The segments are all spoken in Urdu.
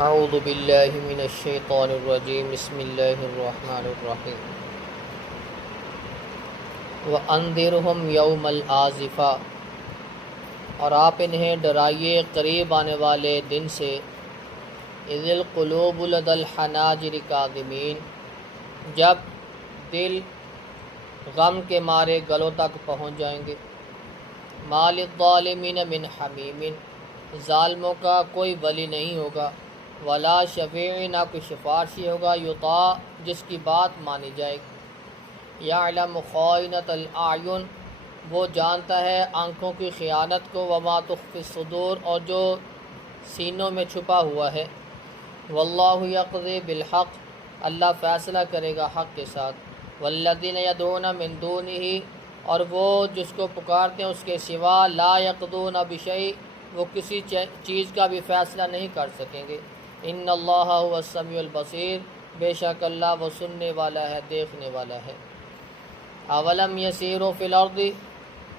اعوذ باللہ من الشیطان الرجیم بسم اللہ الرحمن الرحیم وَأَنذِرْهُمْ يَوْمَ الْآزِفَةِ اور آپ انہیں ڈرائیے قریب آنے والے دن سے اِذِ الْقُلُوبُ لَدَى الْحَنَاجِرِ كَاظِمِينَ جب دل غم کے مارے گلوں تک پہنچ جائیں گے مَا لِلظَّالِمِينَ مِنْ حَمِيمٍ ظالموں کا کوئی ولی نہیں ہوگا ولا شفیع نہ کوئی سفارشی ہوگا یطاع جس کی بات مانی جائے گی یعلم خائنۃ الاعین وہ جانتا ہے آنکھوں کی خیانت کو وما تخفی الصدور اور جو سینوں میں چھپا ہوا ہے واللہ یقضی بالحق اللہ فیصلہ کرے گا حق کے ساتھ والذین یدعون من دونہ اور وہ جس کو پکارتے ہیں اس کے سوا لا یقضون بشیء وہ کسی چیز کا بھی فیصلہ نہیں کر سکیں گے ان اللہ هو السمیع البصیر بے شک اللہ وہ سننے والا ہے دیکھنے والا ہے اولم یسیروا فی الارض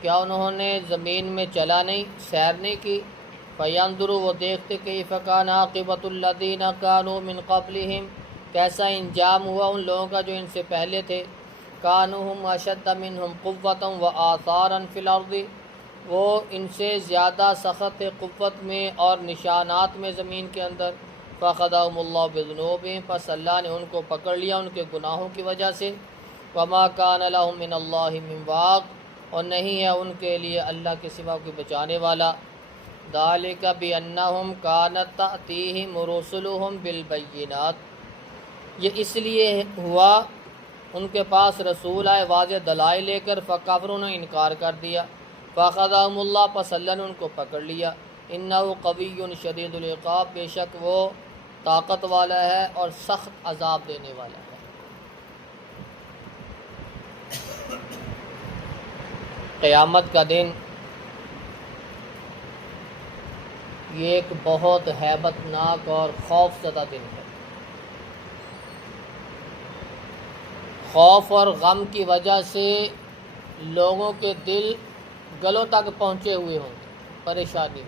کیا انہوں نے زمین میں چلا نہیں سیر نہیں کی فینظروا وہ دیکھتے کیف کان عاقبۃ الذین کانوا من قبلہم کیسا انجام ہوا ان لوگوں کا جو ان سے پہلے تھے کانوا هم اشد منہم قوۃ وآثارا فی الارض وہ ان سے زیادہ سخت تھے قوت میں اور نشانات میں زمین کے اندر فَأَخَذَهُمُ اللَّهُ بِذُنُوبِهِمْ پس اللہ نے ان کو پکڑ لیا ان کے گناہوں کی وجہ سے وَمَا كَانَ لَهُم مِّنَ اللَّهِ مِن وَاقٍ اور نہیں ہے ان کے لیے اللہ کے سوا کوئی بچانے والا ذَلِكَ بِأَنَّهُمْ كَانَتْ تَأْتِيهِمْ رُسُلُهُم بِالْبَيِّنَاتِ یہ اس لیے ہوا ان کے پاس رسول آئے واضح دلائل لے کر فَكَفَرُوا نے انکار کر دیا فَأَخَذَهُمُ اللَّهُ پس اللہ نے ان کو پکڑ لیا إِنَّهُ قَوِيٌّ شَدِيدُ الْعِقَابِ بے شک وہ طاقت والا ہے اور سخت عذاب دینے والا ہے قیامت کا دن یہ ایک بہت ہیبت ناک اور خوف زدہ دن ہے خوف اور غم کی وجہ سے لوگوں کے دل گلوں تک پہنچے ہوئے ہوں گے پریشانی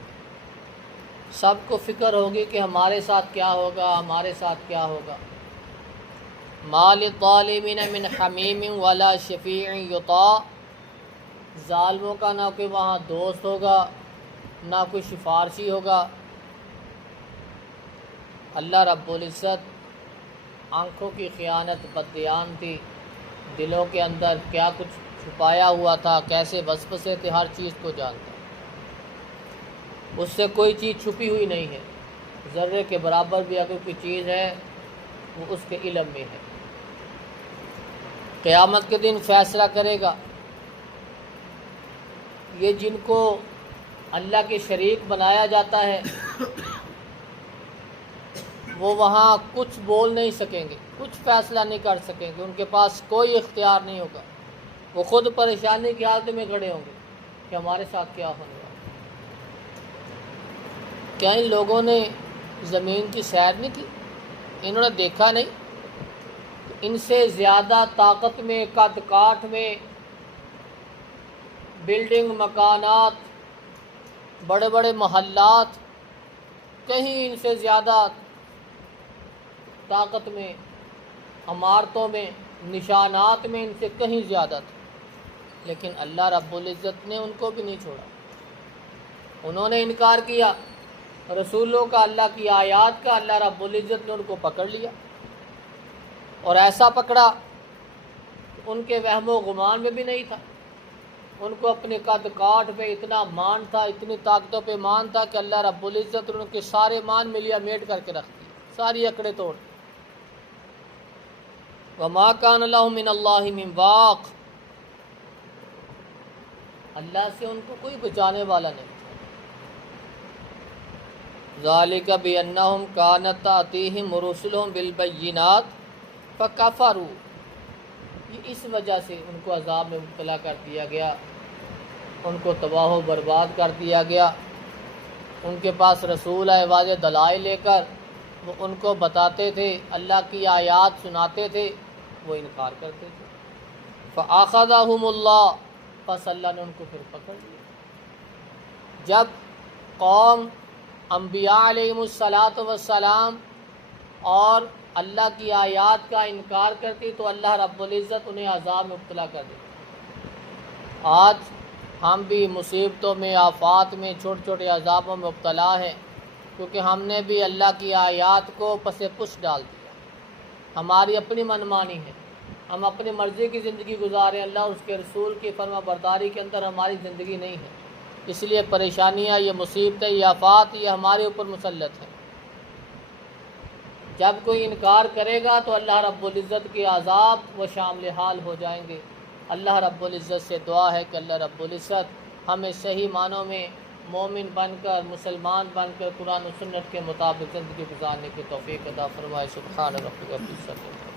سب کو فکر ہوگی کہ ہمارے ساتھ کیا ہوگا ہمارے ساتھ کیا ہوگا ما للظالمین من حمیم ولا شفیع یطاع ظالموں کا نہ کوئی وہاں دوست ہوگا نہ کوئی سفارشی ہوگا اللہ رب العزت آنکھوں کی خیانت بددیان تھی دلوں کے اندر کیا کچھ چھپایا ہوا تھا کیسے وسوسے تھے ہر چیز کو جانتا اس سے کوئی چیز چھپی ہوئی نہیں ہے ذرے کے برابر بھی اگر کوئی چیز ہے وہ اس کے علم میں ہے قیامت کے دن فیصلہ کرے گا یہ جن کو اللہ کے شریک بنایا جاتا ہے وہ وہاں کچھ بول نہیں سکیں گے کچھ فیصلہ نہیں کر سکیں گے ان کے پاس کوئی اختیار نہیں ہوگا وہ خود پریشانی کی حالت میں کھڑے ہوں گے کہ ہمارے ساتھ کیا ہونے والا کیا ان لوگوں نے زمین کی سیر نہیں کی انہوں نے دیکھا نہیں ان سے زیادہ طاقت میں قد کاٹ میں بلڈنگ مکانات بڑے بڑے محلات کہیں ان سے زیادہ طاقت میں عمارتوں میں نشانات میں ان سے کہیں زیادہ تھے لیکن اللہ رب العزت نے ان کو بھی نہیں چھوڑا انہوں نے انکار کیا رسولوں کا اللہ کی آیات کا اللہ رب العزت نے ان کو پکڑ لیا اور ایسا پکڑا ان کے وہم و گمان میں بھی نہیں تھا ان کو اپنے قد کاٹ پہ اتنا مان تھا اتنی طاقتوں پہ مان تھا کہ اللہ رب العزت نے ان کے سارے مان ملیا میٹ کر کے رکھ دی ساری اکڑے توڑ وما كان لهم من اللہ من واق اللہ سے ان کو کوئی بچانے والا نہیں ذالک بانہم کانت تأتیہم رسلہم بالبینات فکفروا یہ اس وجہ سے ان کو عذاب میں مبتلا کر دیا گیا ان کو تباہ و برباد کر دیا گیا ان کے پاس رسول آئے واضح دلائل لے کر وہ ان کو بتاتے تھے اللہ کی آیات سناتے تھے وہ انکار کرتے تھے فَأَخَذَهُمُ اللَّهُ پس اللہ نے ان کو پھر پکڑ لیا جب قوم انبیاء علیہم الصلاۃ والسلام اور اللہ کی آیات کا انکار کرتی تو اللہ رب العزت انہیں عذاب میں مبتلا کر دیتا۔ آج ہم بھی مصیبتوں میں، آفات میں، چھوٹے چھوٹے عذابوں میں مبتلا ہیں، کیونکہ ہم نے بھی اللہ کی آیات کو پس پش ڈال دیا۔ ہماری اپنی منمانی ہے، ہم اپنی مرضی کی زندگی گزاریں، اللہ اور اس کے رسول کی فرما برداری کے اندر ہماری زندگی نہیں ہے۔ اس لیے پریشانیاں، یہ مصیبتیں، یہ آفات، یہ ہمارے اوپر مسلط ہیں۔ جب کوئی انکار کرے گا تو اللہ رب العزت کے عذاب و شامل حال ہو جائیں گے۔ اللہ رب العزت سے دعا ہے کہ اللہ رب العزت ہمیں صحیح معنوں میں مومن بن کر، مسلمان بن کر قرآن و سنت کے مطابق زندگی گزارنے کی توفیق عطا فرمائے۔ سبحان ربک رب العزت